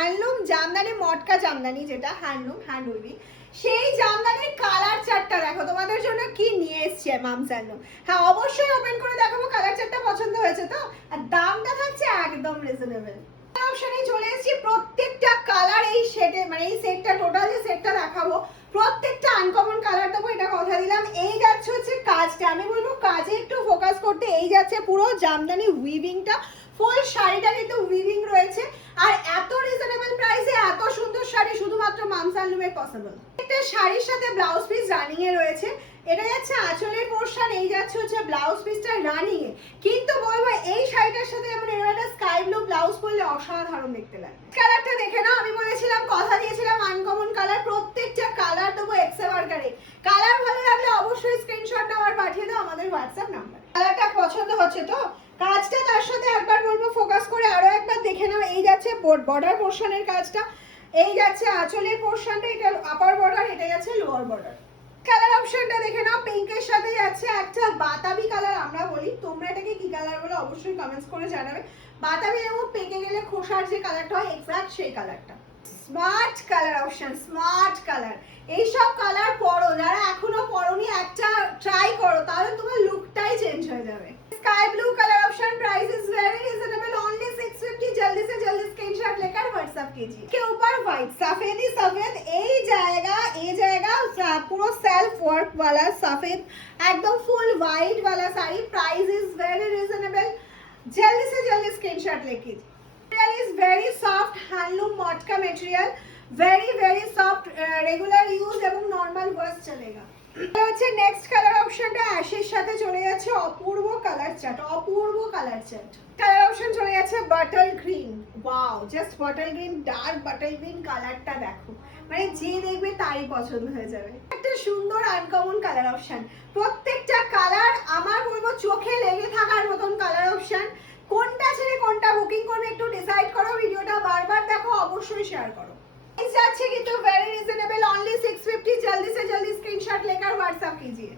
Handloom Jamdani, মটকা জামদানি, যেটা handloom hand weaving, সেই জামদানির colour চার্টটা দেখো তোমাদের জন্য কি নিয়ে এসেছি মামস হ্যান্ডলুম। হ্যাঁ অবশ্যই ওপেন করে দেখাবো, কালার চার্টটা পছন্দ হয়েছে তো? আর দামটা থাকছে একদম রিজনেবল। অপশনে চলে এসেছি, প্রত্যেকটা কালার এই সেটে, মানে এই সেটটা টোটাল যে সেটটা দেখাবো প্রত্যেকটা আনকমন কালার দেবো, এটা কথা দিলাম। এই যাচ্ছে হচ্ছে কাজটা, আমি বলবো কাজে একটু ফোকাস করতে। এই যাচ্ছে পুরো জামদানি উইভিংটা, ফুল শাড়িটা কিন্তু উইভিং রয়েছে। আর এত রিজনেবল প্রাইসে এত সুন্দর শাড়ি শুধুমাত্র মামস হ্যান্ডলুমে পসিবল। একটা শাড়ির সাথে ব্লাউজ পিস রানিং এ রয়েছে, এটা যাচ্ছে আঁচলের পোরশন, এই যাচ্ছে হচ্ছে ব্লাউজ পিসটা রানিং এ। কিন্তু বলবো এই শাড়িটার সাথে যেমন একটা স্কাই ব্লু ব্লাউজ পরলে অসাধারণ দেখতে লাগে। কালারটা দেখে নাও, আমি বলেছিলাম, কথা দিয়েছিলাম আনকমন কালার, প্রত্যেকটা কালার দেবো এক্সেভার কারে। কালার ভালো লাগলে অবশ্যই স্ক্রিনশট নাম্বার পাঠিয়ে দাও আমাদের হোয়াটসঅ্যাপ নাম্বার। কালারটা পছন্দ হচ্ছে তো? কাজটা তার সাথে একবার বলবো ফোকাস করে আরো একবার দেখে নাও। এই যাচ্ছে বর্ডার পোরশনের কাজটা, এই যাচ্ছে আঁচলের পোরশনটা, এটা আপার বর্ডার, এটা যাচ্ছে লোয়ার বর্ডার। কালার অপশনটা দেখে নাও, পিঙ্কের সাথে যাচ্ছে একটা বাতাবি কালার আমরা বলি, তোমরা এটাকে কি কালার বলো অবশ্যই কমেন্টস করে জানাবে। বাতাবি এবং পেকে গেলে খোসার যে কালারটা হয় এক্সাক্ট সেই কালারটা। Smart colour option, smart colour, এইসব কালার পরো, যারা এখনো পরোনি একটা ট্রাই করো, তাহলে তোমার লুকটাই চেঞ্জ হয়ে যাবে। Sky blue colour option, price is very reasonable, only 650। जल्दी से जल्दी स्क्रीनशॉट लेकर व्हाट्सएप कीजिए। के ऊपर व्हाइट सफेद ही सफेद, এই জায়গা পুরো সেলফ ওয়ার্ক वाला सफेद एकदम फुल व्हाइट वाला sari, price is very reasonable, जल्दी से जल्दी स्क्रीनशॉट लेके। Material is very soft, handloom matka material, very soft, regular use এবং নরমাল ওয়াশ চলেगा। হচ্ছে নেক্সট কালার অপশনটা অ্যাশের সাথে চলে যাচ্ছে অপূর্ব কালার চার্ট, অপূর্ব কালার চার্ট। কালার অপশন চলে যাচ্ছে bottle green, wow just bottle green, dark bottle green কালারটা দেখো, মানে যে দেখবে তারই পছন্দ হয়ে যাবে। একটা সুন্দর আনকমন কালার অপশন, প্রত্যেকটা কালার আমার বলবো চোখে লেগে থাকার মতন কালার অপশন। কোনটা ছেড়ে কোনটা বুকিং করবে একটু ডিসাইড করো, ভিডিওটা বারবার দেখো, অবশ্যই শেয়ার করো। যাচ্ছে কিন্তু वेरी रिजनेबल, ओनली 650। जल्दी से जल्दी स्क्रीनशॉट लेकर व्हाट्सएप कीजिए।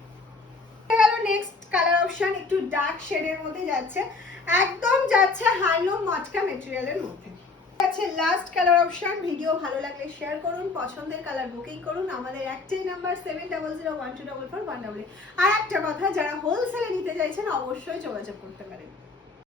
গেল নেক্সট কালার অপশন, একটু ডার্ক শেডের মধ্যে যাচ্ছে, একদম যাচ্ছে হ্যান্ডলুম মটকা ম্যাটেরিয়ালের মধ্যে। আছে লাস্ট কালার অপশন। ভিডিও ভালো লাগলে শেয়ার করুন, পছন্দের কালার বুকিং করুন, আমাদের একটাই নাম্বার 7001244188। আর একটা কথা, যারা হোলসেলে নিতে চাইছেন অবশ্যই যোগাযোগ করতে পারেন।